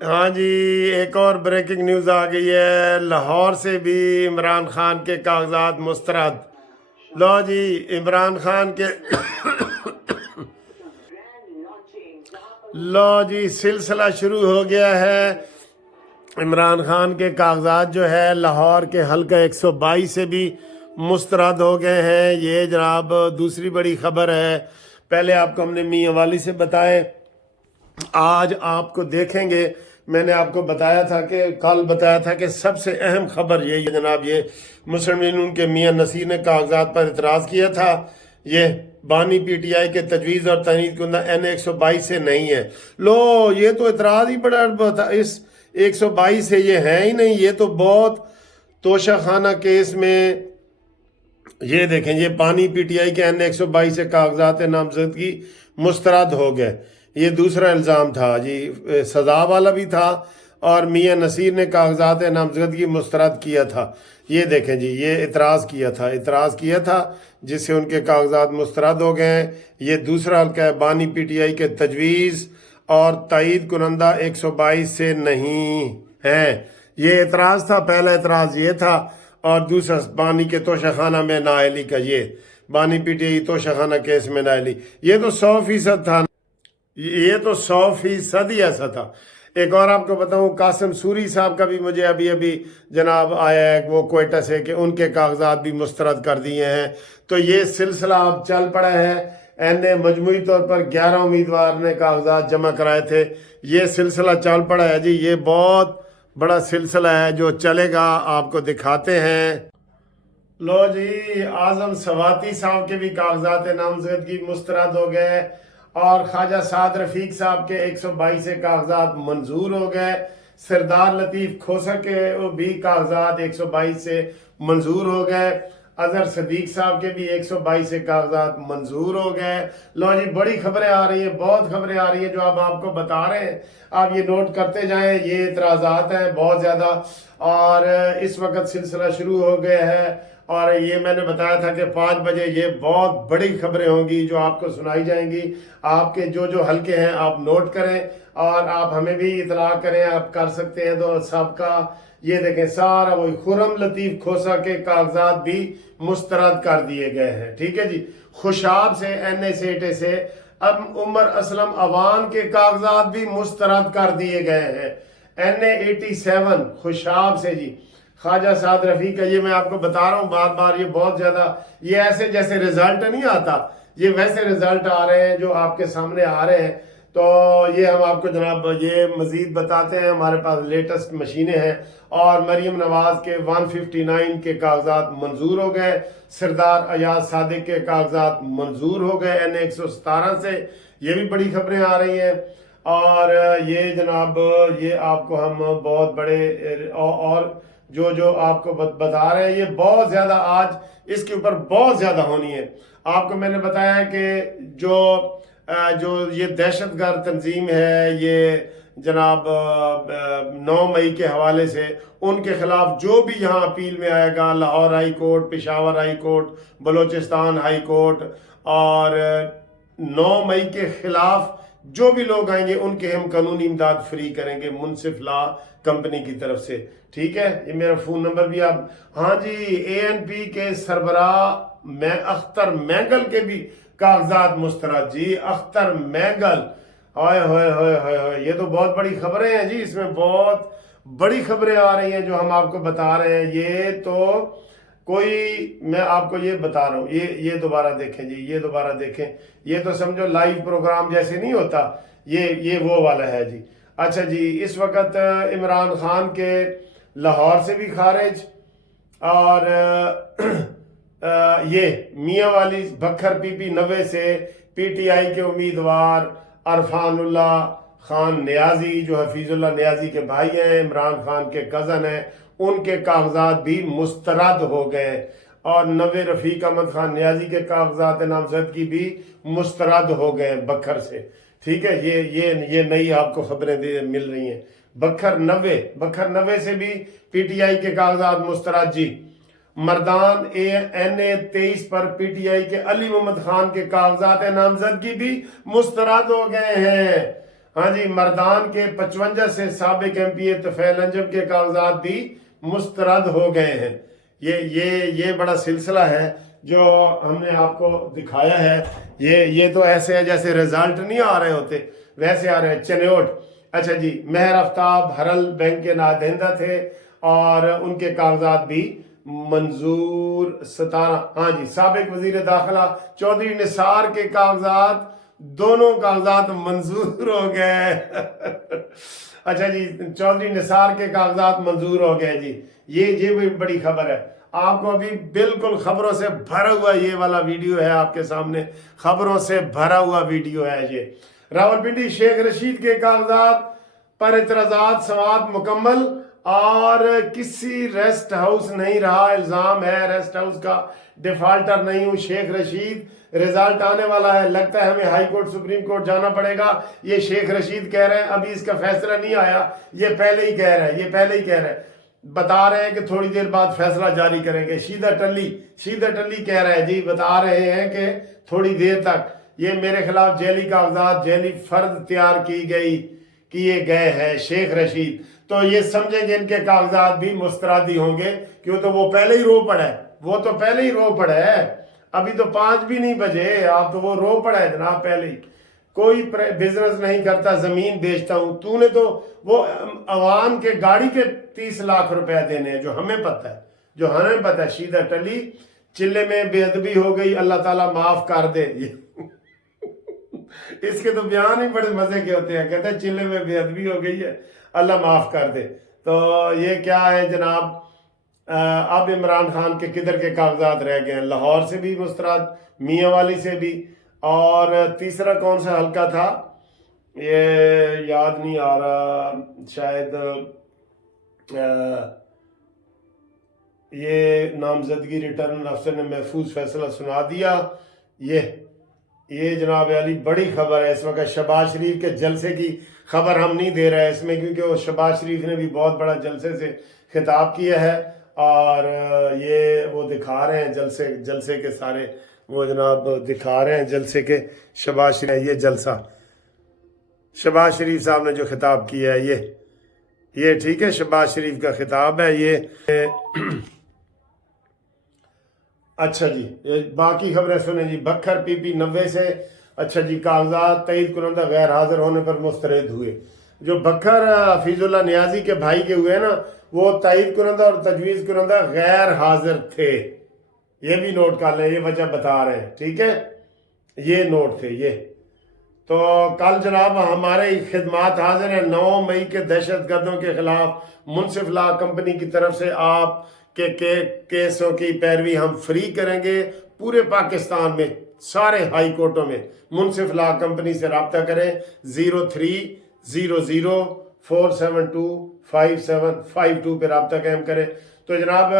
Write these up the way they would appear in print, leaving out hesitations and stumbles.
ہاں جی، ایک اور بریکنگ نیوز آ گئی ہے۔ لاہور سے بھی عمران خان کے کاغذات مسترد۔ لو جی، عمران خان کے لو جی سلسلہ شروع ہو گیا ہے۔ عمران خان کے کاغذات جو ہے لاہور کے حلقہ 122 سے بھی مسترد ہو گئے ہیں۔ یہ جناب دوسری بڑی خبر ہے۔ پہلے آپ کو ہم نے میاں والی سے بتائے، آج آپ کو دیکھیں گے۔ میں نے آپ کو بتایا تھا کہ کل بتایا تھا کہ سب سے اہم خبر یہ جناب، یہ مسلم یونین کے میاں نصیر نے کاغذات پر اعتراض کیا تھا۔ یہ بانی پی ٹی آئی کے تجویز اور تنید کنندہ N122 سے نہیں ہے۔ لو، یہ تو اعتراض ہی بڑا اس 122 سے یہ ہے ہی نہیں۔ یہ تو بہت توشہ خانہ کیس میں، یہ دیکھیں، یہ بانی پی ٹی آئی کے N122 سے کاغذات نامزدگی مسترد ہو گئے۔ یہ دوسرا الزام تھا جی، سزا والا بھی تھا، اور میاں نصیر نے کاغذات نامزدگی مسترد کیا تھا۔ یہ دیکھیں جی، یہ اعتراض کیا تھا جس سے ان کے کاغذات مسترد ہو گئے ہیں۔ یہ دوسرا حلقہ ہے، بانی پی ٹی آئی کے تجویز اور تائید کنندہ 122 سے نہیں ہے۔ یہ اعتراض تھا، پہلا اعتراض یہ تھا، اور دوسرا بانی کے توشہ خانہ میں نااہلی کا، یہ بانی پی ٹی آئی توشہ خانہ کیس میں نااہلی، یہ تو 100% تھا، یہ تو 100% ہی ایسا تھا۔ ایک اور آپ کو بتاؤں، قاسم سوری صاحب کا بھی مجھے ابھی جناب آیا ہے، وہ کوئٹہ سے، کہ ان کے کاغذات بھی مسترد کر دیے ہیں۔ تو یہ سلسلہ اب چل پڑا ہے۔ مجموعی طور پر 11 امیدوار نے کاغذات جمع کرائے تھے۔ یہ سلسلہ چل پڑا ہے جی، یہ بہت بڑا سلسلہ ہے جو چلے گا، آپ کو دکھاتے ہیں۔ لو جی، اعظم سواتی صاحب کے بھی کاغذات نامزدگی مسترد ہو گئے، اور خواجہ سعد رفیق صاحب کے 122 سے کاغذات منظور ہو گئے۔ سردار لطیف کھوسا کے بھی کاغذات 122 سے منظور ہو گئے۔ اظہر صدیق صاحب کے بھی 122 سے کاغذات منظور ہو گئے۔ لو جی، بڑی خبریں آ رہی ہیں، بہت خبریں آ رہی ہیں جو اب آپ کو بتا رہے ہیں، آپ یہ نوٹ کرتے جائیں۔ یہ اعتراضات ہیں بہت زیادہ، اور اس وقت سلسلہ شروع ہو گیا ہے، اور یہ میں نے بتایا تھا کہ 5 بجے یہ بہت بڑی خبریں ہوں گی جو آپ کو سنائی جائیں گی۔ آپ کے جو حلقے ہیں آپ نوٹ کریں، اور آپ ہمیں بھی اطلاع کریں، آپ کر سکتے ہیں تو سب کا۔ یہ دیکھیں، سارا وہی خرم لطیف کھوسا کے کاغذات بھی مسترد کر دیے گئے ہیں۔ ٹھیک ہے جی، خوشاب سے NS80 سے اب عمر اسلم اوان کے کاغذات بھی مسترد کر دیے گئے ہیں۔ NA87 خوشاب سے جی، خواجہ سعد رفیق کا، یہ میں آپ کو بتا رہا ہوں بار بار، یہ بہت زیادہ، یہ ایسے جیسے رزلٹ نہیں آتا، یہ ویسے رزلٹ آ رہے ہیں جو آپ کے سامنے آ رہے ہیں۔ تو یہ ہم آپ کو جناب یہ مزید بتاتے ہیں، ہمارے پاس لیٹسٹ مشینیں ہیں، اور مریم نواز کے 159 کے کاغذات منظور ہو گئے۔ سردار ایاز صادق کے کاغذات منظور ہو گئے N117 سے۔ یہ بھی بڑی خبریں آ رہی ہیں، اور یہ جناب یہ آپ کو ہم بہت بڑے، اور جو آپ کو بتا رہے ہیں، یہ بہت زیادہ آج اس کے اوپر بہت زیادہ ہونی ہے۔ آپ کو میں نے بتایا ہے کہ جو یہ دہشت گرد تنظیم ہے، یہ جناب 9 مئی کے حوالے سے ان کے خلاف جو بھی یہاں اپیل میں آئے گا، Lahore high court, Peshawar high court, Balochistan high court, اور 9 مئی کے خلاف جو بھی لوگ آئیں گے ان کے ہم قانونی امداد فری کریں گے منصف لا کمپنی کی طرف سے۔ ٹھیک ہے، یہ میرا فون نمبر بھی آپ، ہاں جی، ANP کے سربراہ میں اختر مینگل کے بھی کاغذات مسترد جی، اختر مینگل، ہائے ہائے ہائے ہائے ہائے، یہ تو بہت بڑی خبریں ہیں جی، اس میں بہت بڑی خبریں آ رہی ہیں جو ہم آپ کو بتا رہے ہیں۔ یہ تو کوئی، میں آپ کو یہ بتا رہا ہوں، یہ دوبارہ دیکھیں جی، یہ دوبارہ دیکھیں، یہ تو سمجھو لائیو پروگرام جیسے نہیں ہوتا، یہ وہ والا ہے جی۔ اچھا جی، اس وقت عمران خان کے لاہور سے بھی خارج، اور یہ میاں والی بکھر PP 90 سے PTI کے امیدوار عرفان اللہ خان نیازی، جو حفیظ اللہ نیازی کے بھائی ہیں، عمران خان کے کزن ہیں، ان کے کاغذات بھی مسترد ہو گئے، اور 90 رفیق احمد خان نیازی کے کاغذات نامزدگی بھی مسترد ہو گئے بکھر سے۔ ٹھیک ہے، یہ نئی آپ کو خبریں مل رہی ہیں۔ بکھر 90 سے بھی PTI کے کاغذات مسترد جی۔ مردان NA23 پر PTI کے علی محمد خان کے کاغذات نامزدگی بھی مسترد ہو گئے ہیں۔ ہاں جی، مردان کے 55 سے سابق ایم پی اے طفیل انجم کے کاغذات بھی مسترد ہو گئے ہیں۔ یہ بڑا سلسلہ ہے جو ہم نے آپ کو دکھایا ہے۔ یہ تو ایسے ہے جیسے رزلٹ نہیں آ رہے ہوتے، ویسے آ رہے ہیں۔ چنیوٹ، اچھا جی، مہر آفتاب ہرل بینک کے نادہندہ تھے اور ان کے کاغذات بھی منظور۔ 17، ہاں جی، سابق وزیر داخلہ چودھری نثار کے کاغذات، دونوں کاغذات منظور ہو گئے۔ اچھا جی، چودھری نثار کے کاغذات منظور ہو گئے جی۔ یہ بھی بڑی خبر ہے۔ آپ کو ابھی بالکل خبروں سے بھرا ہوا یہ والا ویڈیو ہے آپ کے سامنے، خبروں سے بھرا ہوا ویڈیو ہے یہ۔ راولپنڈی شیخ رشید کے کاغذات پر اعتراضات سماعت مکمل اور کسی ریسٹ ہاؤس نہیں رہا۔ الزام ہے ریسٹ ہاؤس کا، ڈیفالٹر نہیں ہوں شیخ رشید۔ رزلٹ آنے والا ہے، لگتا ہے ہمیں ہائی کورٹ سپریم کورٹ جانا پڑے گا۔ یہ شیخ رشید کہہ رہے ہیں، ابھی اس کا فیصلہ نہیں آیا، یہ پہلے ہی کہہ رہے ہیں، بتا رہے ہیں کہ تھوڑی دیر بعد فیصلہ جاری کریں گے۔ شیدہ ٹلی کہہ رہے ہیں جی، بتا رہے ہیں کہ تھوڑی دیر تک یہ میرے خلاف جیلی کاغذات، جیلی فرد تیار کیے گئے ہیں شیخ رشید، تو یہ سمجھیں گے ان کے کاغذات بھی مستردی ہوں گے، کیوں تو وہ پہلے ہی رو پڑا ہے، ابھی تو 5 بھی نہیں بجے، آپ تو وہ رو پڑا ہے جناب پہلے ہی۔ کوئی بزنس نہیں کرتا، زمین بیچتا ہوں، تو نے تو وہ عوام کے گاڑی کے 30 لاکھ روپے دینے ہیں، جو ہمیں پتہ ہے۔ شیدہ ٹلی، چلے میں بے ادبی ہو گئی، اللہ تعالیٰ معاف کر دے۔ اس کے تو بیان ہی بڑے مزے کے ہوتے ہیں، کہتے ہیں چلے میں بے ادبی ہو گئی ہے، اللہ معاف کر دے۔ تو یہ کیا ہے جناب، اب عمران خان کے کدھر کے کاغذات رہ گئے ہیں؟ لاہور سے بھی مسترد، میاں والی سے بھی، اور تیسرا کون سا حلقہ تھا یہ یاد نہیں آ رہا، شاید یہ نامزدگی ریٹرن افسر نے محفوظ فیصلہ سنا دیا۔ یہ جناب علی بڑی خبر ہے اس وقت۔ شہباز شریف کے جلسے کی خبر ہم نہیں دے رہے اس میں، کیونکہ وہ شہباز شریف نے بھی بہت بڑا جلسے سے خطاب کیا ہے، اور یہ وہ دکھا رہے ہیں جلسے کے سارے، وہ جناب دکھا رہے ہیں جلسے کے شہباز شریف، یہ جلسہ شہباز شریف صاحب نے جو خطاب کیا ہے یہ ٹھیک ہے، شہباز شریف کا خطاب ہے یہ۔ اچھا جی، باقی خبریں سنیں جی۔ بکھر پی پی 90 سے، اچھا جی، کاغذات تائید کنندہ غیر حاضر ہونے پر مسترد ہوئے۔ جو بکھر حفیظ اللہ نیازی کے بھائی کے ہوئے نا، وہ تائید کنندہ اور تجویز کنندہ غیر حاضر تھے، یہ بھی نوٹ کر لیں، یہ وجہ بتا رہے ہیں، ٹھیک ہے، یہ نوٹ تھے یہ۔ تو کل جناب ہمارے خدمات حاضر ہیں 9 مئی کے دہشت گردوں کے خلاف منصف لا کمپنی کی طرف سے آپ کے کیسوں کی پیروی ہم فری کریں گے پورے پاکستان میں، سارے ہائی کورٹوں میں۔ منصف لا کمپنی سے رابطہ کریں، 0300472572 پہ رابطہ قائم کریں۔ تو جناب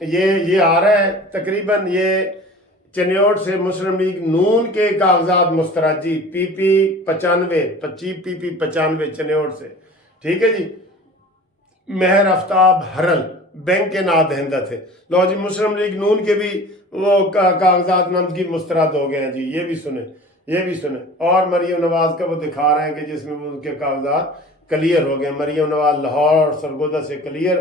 یہ آ رہا ہے تقریباً، یہ چنیوٹ سے مسلم لیگ نون کے کاغذات مسترد جی، پی پی 95 چنیوٹ سے، ٹھیک ہے جی۔ مہر آفتاب ہرل بینک کے نادہندہ تھے، لو جی، مسلم لیگ نون کے بھی وہ کاغذات نمزدگی مسترد ہو گئے ہیں جی، یہ بھی سنیں۔ اور مریم نواز کا وہ دکھا رہے ہیں کہ جس میں ان کے کاغذات کلیئر ہو گئے، مریم نواز لاہور اور سرگودہ سے کلیئر۔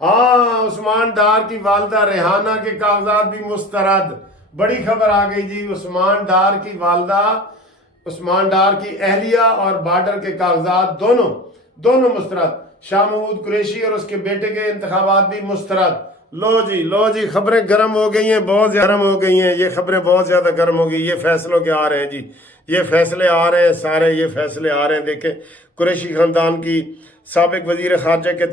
ہاں، عثمان ڈار کی والدہ ریحانہ کے کاغذات بھی مسترد، بڑی خبر آ گئی جی۔ عثمان ڈار کی والدہ، عثمان ڈار کی اہلیہ اور بارڈر کے کاغذات دونوں مسترد۔ شاہ محمود قریشی اور اس کے بیٹے کے انتخابات بھی مسترد۔ لو جی، خبریں گرم ہو گئی ہیں، بہت زیادہ گرم ہو گئی ہیں، یہ خبریں بہت زیادہ گرم ہو گئی، یہ فیصلوں کے آ رہے ہیں جی، یہ فیصلے آ رہے ہیں سارے، یہ فیصلے آ رہے ہیں۔ دیکھیں، قریشی خاندان کی سابق وزیر خارجہ کے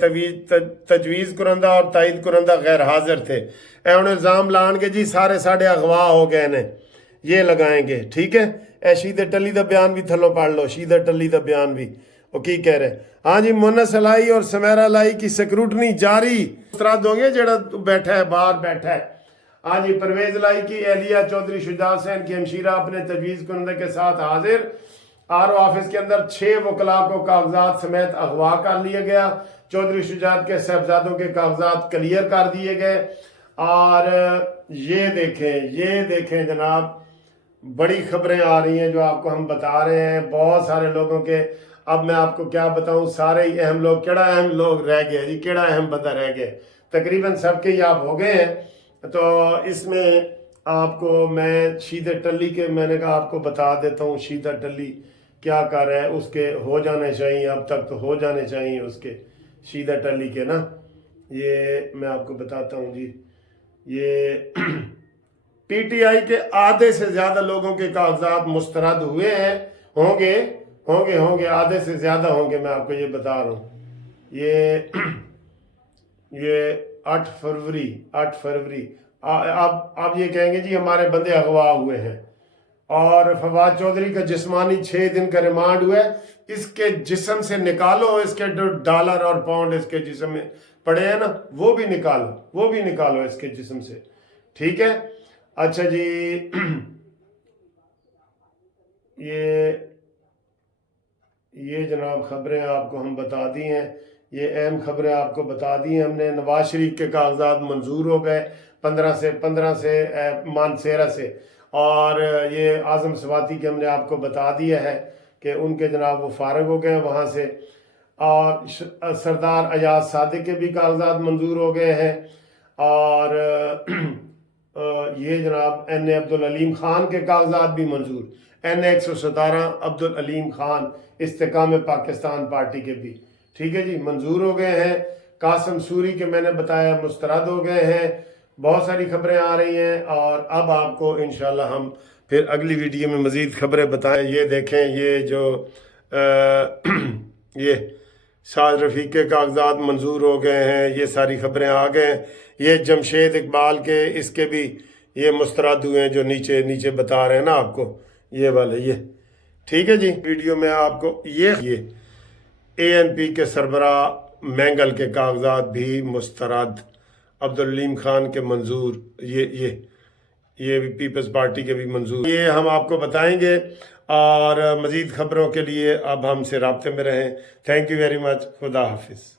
تجویز کنندہ اور تائید کنندہ غیر حاضر تھے، انہوں نے الزام لان کے جی سارے اغوا ہو گئے نے، یہ لگائیں گے، ٹھیک ہے۔ شیدہ ٹلی دا بیان بھی تھلو پڑھ لو، شیدہ ٹلی دا بیان بھی وہ کی کہہ رہے ہیں۔ ہاں جی، مونس الائی اور سمیرہ لائی کی سکروٹنی جاری، مسترد ہوں گے جڑا بیٹھا ہے باہر بیٹھا ہے۔ ہاں جی، پرویز لائی کی اہلیہ چودھری شجاع حسین کی ہمشیرہ اپنے تجویز کنندہ کے ساتھ حاضر۔ آر او آفس کے اندر 6 وکلاء کو کاغذات سمیت اغوا کر لیا گیا۔ چودھری شجاعت کے صاحبزادوں کے کاغذات کلیئر کر دیے گئے۔ اور یہ دیکھیں جناب، بڑی خبریں آ رہی ہیں جو آپ کو ہم بتا رہے ہیں، بہت سارے لوگوں کے، اب میں آپ کو کیا بتاؤں، سارے ہی اہم لوگ، کیڑا اہم لوگ رہ گئے جی، کیڑا اہم بندہ رہ گئے، تقریباً سب کے ہی آپ ہو گئے ہیں۔ تو اس میں آپ کو میں شیدہ ٹلی کے، میں نے کہا آپ کو بتا دیتا ہوں شیدہ ٹلی کیا کر رہا ہے، اس کے ہو جانے چاہیے، اب تک تو ہو جانے چاہیے اس کے، شیدہ ٹلی کے نا، یہ میں آپ کو بتاتا ہوں جی، یہ پی ٹی آئی کے آدھے سے زیادہ لوگوں کے کاغذات مسترد ہوئے ہیں، ہوں گے آدھے سے زیادہ ہوں گے، میں آپ کو یہ بتا رہا ہوں۔ یہ 8 فروری آپ یہ کہیں گے جی ہمارے بندے اغوا ہوئے ہیں، اور فواد چودھری کا جسمانی 6 دن کا ریمانڈ ہوا ہے، اس کے جسم سے نکالو، اس کے جو ڈالر اور پاؤنڈ اس کے جسم میں پڑے ہیں نا، وہ بھی نکالو اس کے جسم سے، ٹھیک ہے۔ اچھا جی، یہ جناب خبریں آپ کو ہم بتا دی ہیں، یہ اہم خبریں آپ کو بتا دی ہیں ہم نے۔ نواز شریف کے کاغذات منظور ہو گئے 15 سے مانسیرا سے، اور یہ اعظم سواتی کے ہم نے آپ کو بتا دیا ہے کہ ان کے جناب وہ فارغ ہو گئے ہیں وہاں سے، اور سردار ایاز صادق کے بھی کاغذات منظور ہو گئے ہیں، اور یہ جناب این اے عبدالعلیم خان کے کاغذات بھی منظور، این اے 117 عبدالعلیم خان استحکام پاکستان پارٹی کے بھی، ٹھیک ہے جی، منظور ہو گئے ہیں۔ قاسم سوری کے میں نے بتایا مسترد ہو گئے ہیں۔ بہت ساری خبریں آ رہی ہیں، اور اب آپ کو انشاءاللہ ہم پھر اگلی ویڈیو میں مزید خبریں بتائیں۔ یہ دیکھیں، یہ جو یہ سعد رفیق کے کاغذات منظور ہو گئے ہیں، یہ ساری خبریں آ گئے ہیں۔ یہ جمشید اقبال کے، اس کے بھی یہ مسترد ہوئے ہیں جو نیچے بتا رہے ہیں نا آپ کو، یہ والے، یہ ٹھیک ہے جی۔ ویڈیو میں آپ کو یہ اے این پی کے سربراہ مینگل کے کاغذات بھی مسترد، عبدالعلیم خان کے منظور، یہ بھی پیپلز پارٹی کے بھی منظور، یہ ہم آپ کو بتائیں گے، اور مزید خبروں کے لیے اب ہم سے رابطے میں رہیں۔ تھینک یو ویری مچ، خدا حافظ۔